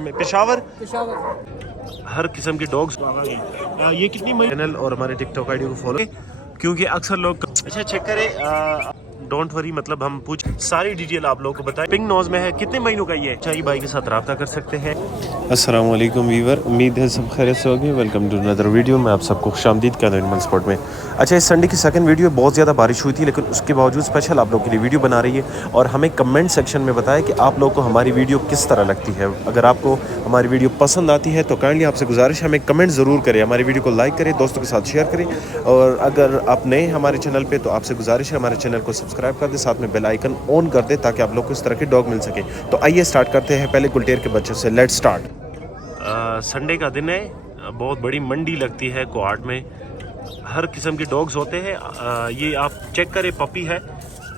पेशावर हर किस्म के डॉग्स ये कितनी चैनल और हमारे टिकटॉक आईडी को फॉलो क्योंकि अक्सर लोग अच्छा चेक करें डोंट वरी मतलब हम पूछ सारी डिटेल आप लोगों को बताएं। पिंक नोज में है, कितने महीनों का ये है? चाहिए भाई के साथ रब्ता कर सकते हैं। अस्सलाम वालेकुम वीवर, उम्मीद है सब खैरियत से होंगे। वेलकम टू अनदर वीडियो में आप सबको खुशामदीद कहता हूं एनिमल स्पॉट में। अच्छा, इस संडे की सेकंड वीडियो बहुत ज़्यादा बारिश हुई थी, लेकिन उसके बावजूद स्पेशल आप लोगों के लिए वीडियो बना रही है। और हमें कमेंट सेक्शन में बताएं कि आप लोगों को हमारी वीडियो किस तरह लगती है। अगर आपको हमारी वीडियो पसंद आती है तो काइंडली आपसे गुजारिश है हमें कमेंट ज़रूर करें, हमारी वीडियो को लाइक करें, दोस्तों के साथ शेयर करें। और अगर आप नए हमारे चैनल पर तो आपसे गुजारिश है हमारे चैनल को सब्सक्राइब कर दें, साथ में बेल आइकन ऑन कर दे ताकि आप लोग को इस तरह के डॉग मिल सके। तो आइए स्टार्ट करते हैं पहले गुलटेर के बच्चों से। Let's start. संडे का दिन है, बहुत बड़ी मंडी लगती है कोहाट में, हर किस्म के डॉग्स होते हैं। ये आप चेक करें, पपी है।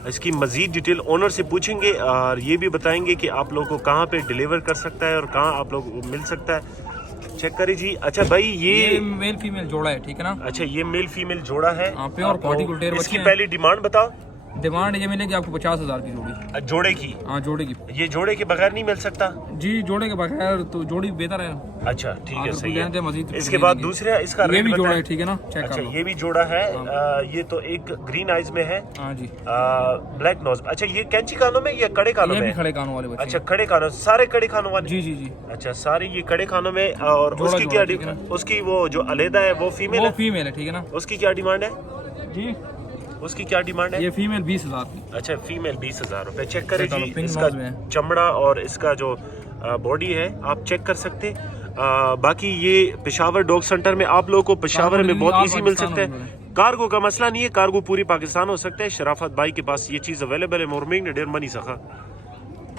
इसकी मज़ीद डिटेल ओनर से पूछेंगे और ये भी बताएंगे कि आप लोगों को कहाँ पे डिलीवर कर सकता है और कहाँ आप लोग मिल सकता है। चेक करें जी। अच्छा भाई, ये मेल फीमेल जोड़ा है, ठीक है ना? अच्छा, ये मेल फीमेल जोड़ा है। प्योर क्वालिटी गुलटेर। इसकी पहली डिमांड बताओ। डिमांड ये मिलेगी आपको 50,000 की जोड़ी, जोड़े की। हाँ, जोड़े की। ये जोड़े के बगैर नहीं मिल सकता जी, जोड़े के बगैर तो जोड़ी बेहतर है। अच्छा ठीक है, सही है। मजीद इसके बाद दूसरा इसका ये भी जोड़ा है, ठीक है ना? चेक अच्छा, कर लो। ये भी जोड़ा है। ये तो एक ग्रीन आइज में है। हाँ जी। Black knows. अच्छा, ये कैंची कानों में या कड़े कानों में? खड़े कानों वाले बच्चे। अच्छा, खड़े कानों, सारे कड़े कानों वाले? जी जी जी। अच्छा, सारे ये कड़े कानों में। और उसकी क्या उसकी वो जो अलहदा है वो फीमेल है? फीमेल है, ठीक है ना? उसकी क्या डिमांड है जी? उसकी क्या डिमांड है? ये फीमेल 20,000 की। अच्छा, फीमेल 20,000 रुपए। चेक करें जी, पिंक इसका नोज में चमड़ा और इसका जो बॉडी है आप चेक कर सकते। बाकी ये पेशावर डॉग सेंटर में आप लोगों को पेशावर में बहुत इजी मिल सकता है। कार्गो का मसला नहीं है, कार्गो पूरी पाकिस्तान हो सकता है। शराफत भाई के पास ये चीज़ अवेलेबल है। मोरमिंग ने डेर मनी सखा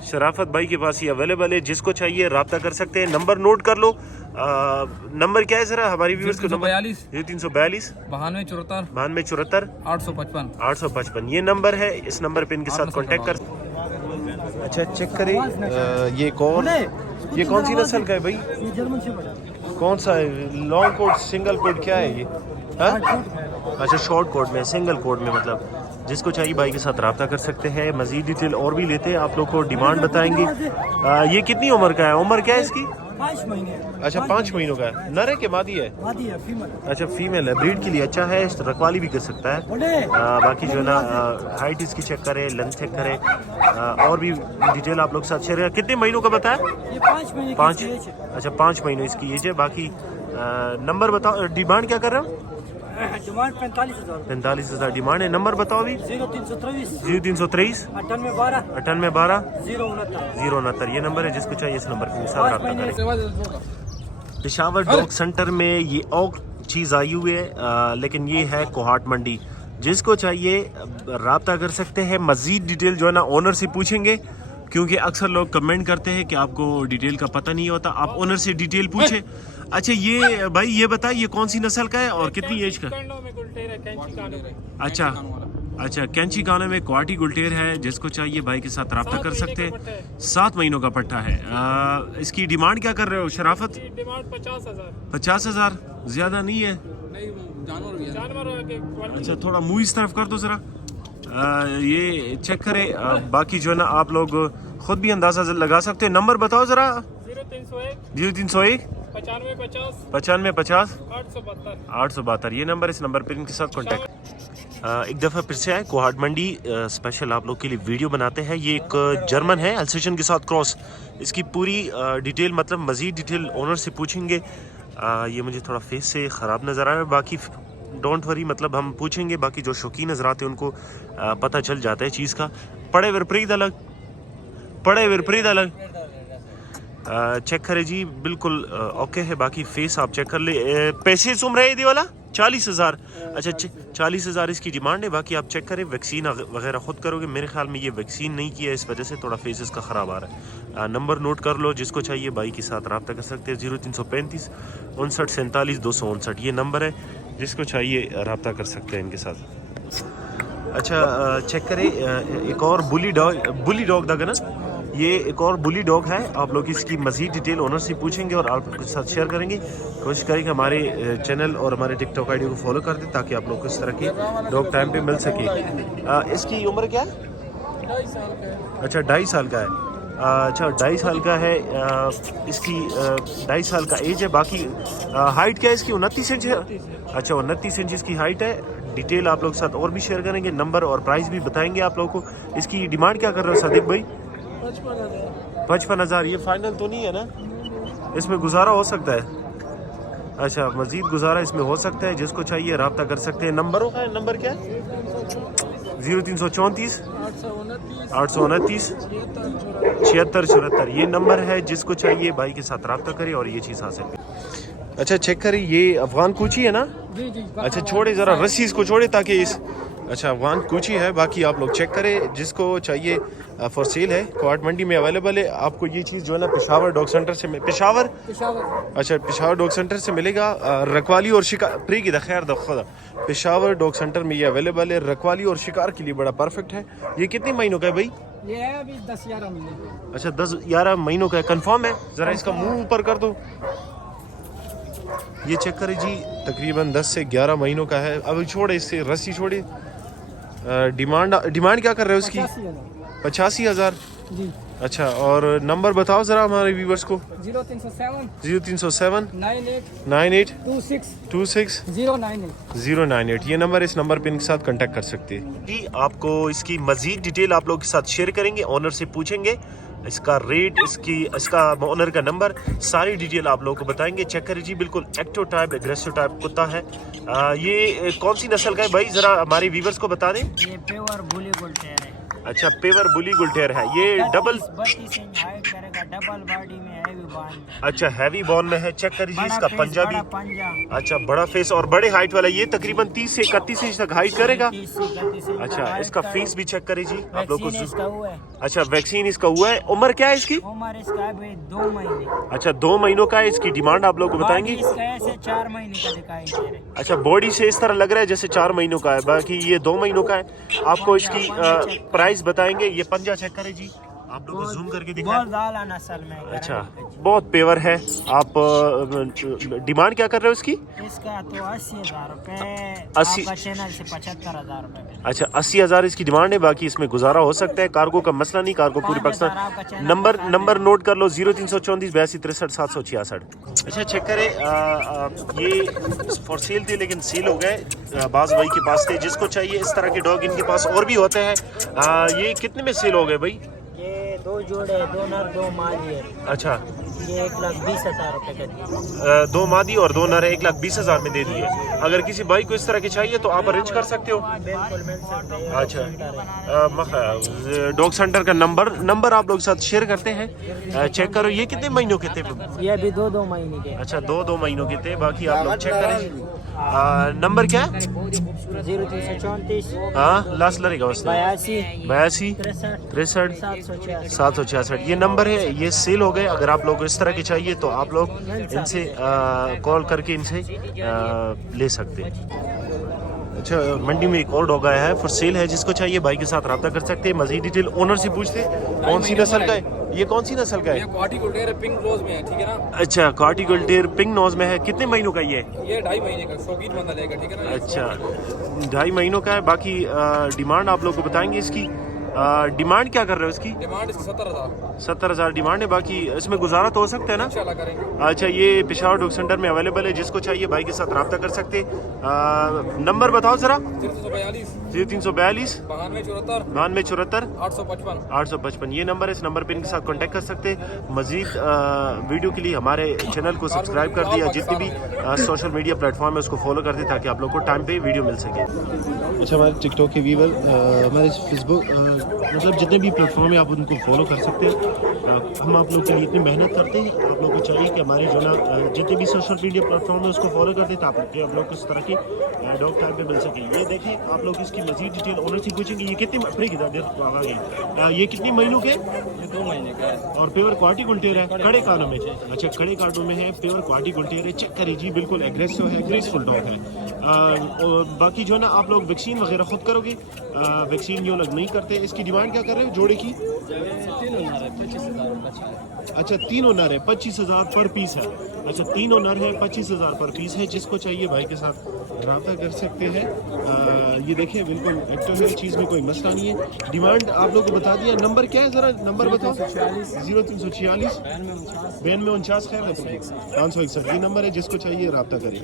शराफत भाई के पास ये अवेलेबल है। जिसको चाहिए रब्ता कर सकते हैं। नंबर नोट कर लो। नंबर क्या है जरा हमारी व्यूअर्स को? 342 342 92 74 855 855 ये नंबर है। इस नंबर पे इनके साथ कांटेक्ट कर। अच्छा, चेक करें। ये कौन सी नस्ल का है भाई? कौन सा है? लॉन्ग कोट, सिंगल कोट, क्या है ये? अच्छा, शॉर्ट कोट में, सिंगल कोट में। मतलब जिसको चाहिए भाई के साथ रब्ता कर सकते हैं। मजीद डिटेल और भी लेते हैं, आप लोग को डिमांड बताएंगे। ये कितनी उम्र का है? उम्र क्या है इसकी? 5 महीने। अच्छा, 5 महीनों का है। नर है कि मादी है? मादी है, फीमेल। अच्छा, फीमेल है। ब्रीड के लिए अच्छा है, रखवाली भी कर सकता है। बाकी जो है ना, हाइट इसकी चेक करें, लेंथ चेक करें, और भी डिटेल आप लोग के साथ शेयर करें। कितने महीनों का बताया? ये 5 महीने की 5। एज है। अच्छा, 5 महीनों इसकी एज है। बाकी नंबर बताओ। डिमांड क्या कर रहे हो? डिमांड 45,000। 45,000 डिमांड है। नंबर बताओ अभी। 0323 0323 9812 9812 069 069 ये नंबर है। जिसको चाहिए इस नंबर के साथ रब्ता करें। पेशावर डॉग सेंटर में ये और चीज़ आई हुई है, लेकिन ये है कोहाट मंडी। जिसको चाहिए रब्ता कर सकते हैं। मज़ीद डिटेल जो है ना ओनर से पूछेंगे, क्योंकि अक्सर लोग कमेंट करते हैं कि आपको डिटेल का पता नहीं होता। आप ओनर से डिटेल पूछे। अच्छा, ये भाई ये बताइए ये कौन सी नस्ल का है और कितनी एज का? अच्छा, कैंची कानों में क्वाटी गुलटेर है। जिसको चाहिए भाई के साथ रब्ता कर सकते हैं। 7 महीनों का पट्टा है। इसकी डिमांड क्या कर रहे हो शराफत? डिमांड 50,000। 50,000 ज्यादा नहीं है? अच्छा, थोड़ा मुंह इस तरफ कर दो जरा। ये चेक करें। बाकी जो है ना आप लोग खुद भी अंदाजा लगा सकते हैं। नंबर बताओ जरा। 0301 95 50 872 ये नंबर। इस नंबर पर इनके साथ कांटेक्ट। एक दफ़ा फिर से आए कोहाट मंडी, स्पेशल आप लोग के लिए वीडियो बनाते हैं। ये एक जर्मन है अल्सेशन के साथ क्रॉस। इसकी पूरी डिटेल मतलब मज़ीद डिटेल ओनर से पूछेंगे। ये मुझे थोड़ा फेस से ख़राब नज़र आ रहा है। बाकी डोंट वरी मतलब हम पूछेंगे। बाकी जो शौकीन नज़र आते हैं उनको पता चल जाता है चीज़ का। पड़े विपरीत अलग चेक करें जी, बिल्कुल ओके है। बाकी फेस आप चेक कर ले। पैसे सुम रहे ये वाला 40,000। अच्छा, 40,000 इसकी डिमांड है। बाकी आप चेक करें, वैक्सीन वगैरह खुद करोगे। मेरे ख्याल में ये वैक्सीन नहीं किया है, इस वजह से थोड़ा फेस इसका ख़राब आ रहा है। नंबर नोट कर लो। जिसको चाहिए भाई के साथ रब्ता कर सकते हैं। 0335 59 47 259 ये नंबर है। जिसको चाहिए रब्ता कर सकते हैं इनके साथ। अच्छा, चेक करें। एक और बुली डॉग दा ना, ये एक और बुली डॉग है। आप लोग इसकी मज़ीद डिटेल ओनर से पूछेंगे और आपके साथ शेयर करेंगे। कोशिश करेंगे हमारे चैनल और हमारे टिकटॉक आईडी को फॉलो कर दें ताकि आप लोग को इस तरह की डॉग टाइम पे मिल सके। इसकी उम्र क्या है? 2.5 साल का है। अच्छा, 2.5 साल का है। अच्छा 2.5 साल का है, इसकी 2.5 साल का एज है। बाकी हाइट क्या है इसकी? 29 इंच है। अच्छा 29 इंच इसकी हाइट है। डिटेल आप लोग के साथ और भी शेयर करेंगे, नंबर और प्राइस भी बताएंगे आप लोगों को। इसकी डिमांड क्या कर रहे हो सादिक भाई? 55,000। ये फाइनल तो नहीं है ना? इसमें गुजारा हो सकता है? अच्छा मज़ीद गुजारा इसमें हो सकता है। जिसको चाहिए रब्ता कर सकते हैं। नंबरों का नंबर क्या है? 0334 829 7674। ये नंबर है, जिसको चाहिए भाई के साथ रब्ता करें और ये चीज़ हासिल करें। अच्छा चेक करें, ये अफगान कूची है ना? जी जी। अच्छा छोड़े ज़रा रस्सी इसको छोड़े ताकि इस, अच्छा अफगान कूची है। बाकी आप लोग चेक करें, जिसको चाहिए फॉर सेल है। क्वार्ट मंडी में अवेलेबल है। आपको ये चीज़ जो है ना पेशावर डॉग सेंटर से पेशावर अच्छा पेशावर डॉग सेंटर से मिलेगा। रखवाली और शिकार प्री की खैर खुदा पेशावर डॉग सेंटर में ये अवेलेबल है। रखवाली और शिकार के लिए बड़ा परफेक्ट है। ये कितने महीनों का है भाई? ये है अभी 10-11 महीने। अच्छा 10-11 महीनों का है। कंफर्म है? ज़रा इसका मुंह ऊपर कर दो। ये चेक करें जी, तकरीबन 10 से 11 महीनों का है। अभी छोड़े इससे रस्सी छोड़े। डिमांड क्या कर रहे हो उसकी? 85,000 जी। अच्छा और नंबर बताओ ज़रा हमारे व्यूवर्स को। 0307 98 26 098। ये नंबर, इस नंबर पे इनके साथ कांटेक्ट कर सकते हैं जी। आपको इसकी मज़ीद डिटेल आप लोग के साथ शेयर करेंगे, ऑनर से पूछेंगे इसका रेट, इसका ऑनर का नंबर, सारी डिटेल आप लोगों को बताएंगे। चेक करिए जी, बिल्कुल एक्टिव टाइप एग्रेसिव टाइप कुत्ता है। ये कौन सी नस्ल का है भाई? ज़रा हमारे व्यूवर्स को बता दें। ये पेवर बुली गोल्टेर है। अच्छा पेवर बुली गुलटेर है। ये डबल 32 इंच हाइट करेगा, डबल बॉडी में हैवी बॉन। अच्छा हैवी बॉन में है। चेक करिए इसका पंजाबी। पंजा। अच्छा बड़ा फेस और बड़े हाइट वाला। ये तकरीबन 30 से 31 इंच तक हाइट करेगा। 30 से 31 इंच। अच्छा इसका फेस भी चेक करिए जी आप लोग वैक्सीन इसका को। हुआ है। अच्छा वैक्सीन इसका हुआ है। उम्र क्या है इसकी? उम्र इसका अभी 2 महीने। अच्छा 2 महीनों का है। इसकी डिमांड आप लोग को बताएंगे। बॉडी इसका ऐसे 4 महीने का दिखाई दे रहा है। अच्छा बॉडी से इस तरह लग रहा है जैसे 4 महीनों का है, बाकी ये 2 महीनों का है। आपको इसकी प्राइस बताएंगे। ये पंजा चेक करें जी, आप लोग को जूम करके दिखाएं। बहुत ज़्यादा नस्ल में। अच्छा बहुत पेवर है। आप डिमांड क्या कर रहे हो इसकी? इसका तो 80,000 रुपए। 80 आपका चैनल से 75,000 रुपए। अच्छा 80,000 इसकी डिमांड है। बाकी इसमें गुजारा हो सकता है। कार्गो का मसला नहीं, कार्गो पूरी पाकिस्तान। नंबर नोट कर लो 0334 82 63 766। अच्छा चेक करें, ये फॉर सेल थे लेकिन सेल हो गए। बाज भाई के पास थे। जिसको चाहिए इस तरह के डॉग इनके पास और भी होते हैं। ये कितने में सेल हो गए भाई? ये 2 जोड़े, 2 नर 2 मादी है। अच्छा ये 1,20,000 रुपए का दिया। 2 मादी और 2 नर 1,20,000 में दे दिए। अगर किसी भाई को इस तरह के चाहिए तो आप अरेंज कर सकते हो। बिल्कुल मिल सकते हैं। अच्छा डॉग सेंटर का नंबर आप लोग साथ शेयर करते हैं। चेक करो ये कितने महीनों के थे? ये अभी 2 महीने के। अच्छा 2 महीनों के थे। बाकी आप लोग चेक करें। नंबर क्या है? 0334 हाँ लास्ट लगेगा उसमें 82 63 766। ये नंबर है। ये सेल हो गए। अगर आप लोग इस तरह के चाहिए तो आप लोग इनसे कॉल करके इनसे ले सकते हैं। अच्छा मंडी में एक और डॉग आया है, फॉर सेल है। जिसको चाहिए भाई के साथ रब्ता कर सकते हैं। मजीद डिटेल ओनर से पूछते हैं। कौन सी नस्ल का है ये? कौन सी नस्ल का है? ये क्वाटी गोल्टेर पिंक रोज में है, ठीक है ना? अच्छा क्वाटी गोल्टेर पिंक नोज में है। कितने महीनों का ये? ये 2.5 महीने का शौकीन बंदा लेगा, ठीक है ना? अच्छा 2.5 महीनों का है। बाकी डिमांड आप लोग को बताएंगे इसकी। डिमांड क्या कर रहे हो इसकी? डिमांड इसकी 70,000 डिमांड है। बाकी इसमें गुजारा तो हो सकता है ना? इंशाल्लाह करेंगे। अच्छा ये पेशावर डॉग सेंटर में अवेलेबल है। जिसको चाहिए भाई के साथ रब्ता कर सकते हैं। नंबर बताओ जरा। 342 342 92 74 855 855। 855 ये नंबर है। इस नंबर पे इनके साथ कांटेक्ट कर सकते हैं। मजीद वीडियो के लिए हमारे चैनल को सब्सक्राइब कर दिया। जितने भी सोशल मीडिया प्लेटफॉर्म है उसको फॉलो कर दे ताकि आप लोग को टाइम पे वीडियो मिल सके। अच्छा हमारे टिकटॉक के व्यूवर, हमारे फेसबुक, मतलब जितने भी प्लेटफॉर्म है आप उनको फॉलो कर सकते हैं। हम आप लोग के लिए इतनी मेहनत करते हैं। आप लोग को चाहिए कि हमारे जो ना जितने भी सोशल मीडिया प्लेटफॉर्म है उसको फॉलो कर दे ताकि आप लोग को इस तरह की डॉग टाइम पे मिल सके। ये देखें आप लोग इसकी मजीद डिटेल ओनर से पूछेंगे। ये कितने ये कितनी महीनों के? ये 2 महीने का है। और पेवर क्वाटी गुलटेर है कड़े कानों में। अच्छा कड़े कानों में है, पेवर क्वाटी गुलटेर है। चेक करिए जी, बिल्कुल एग्रेसिव है, ग्रेसफुल डॉग है। और बाकी जो है ना आप लोग वैक्सीन वगैरह खुद करोगे, वैक्सीन जो लोग नहीं करते। इसकी डिमांड क्या कर रहे हो जोड़े की? 25,000। अच्छा 3 ओनर है, 25,000 पर पीस है। अच्छा 3 ओनर है, 25,000 पर पीस है। जिसको चाहिए भाई के साथ رابطہ کر سکتے ہیں. یہ دیکھیں بالکل ایکٹیو چیز میں کوئی مسئلہ نہیں ہے. ڈیمانڈ آپ لوگوں کو بتا دیا. نمبر کیا ہے ذرا نمبر بتاؤ. 0346 9249. خیر 561. یہ نمبر ہے جس کو چاہیے رابطہ کریں.